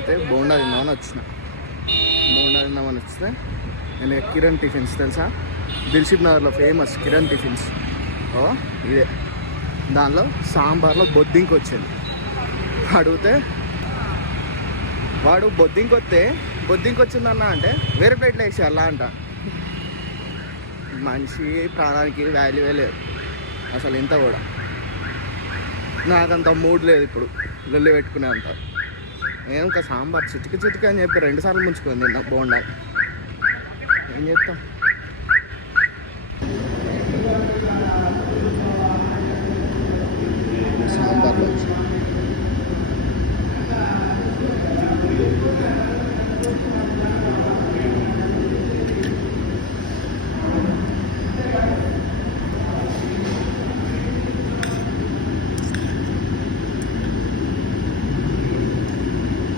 అయితే బోండా తిందామని వస్తే నేను కిరణ్ టిఫిన్స్ తెలుసా, దిల్షుక్ నగర్లో ఫేమస్ కిరణ్ టిఫిన్స్. ఓ ఇదే, దానిలో సాంబార్లో బొద్దింకి వచ్చింది. అడిగితే వాడు బొద్దింకి వచ్చిందన్నా అంటే వేరే ప్లేట్లో వేసి అలా అంట. మనిషి ప్రాణానికి వాల్యూవే లేదు అసలు, ఇంత కూడా. నాకంత మూడ్ లేదు ఇప్పుడు లొల్లి పెట్టుకునే అంత. నేను ఇంకా సాంబార్ చిటికి అని చెప్పి 2 సార్లు ముంచుకుంది నా బోండా. ఏం చేస్తాం. సాంబార్లో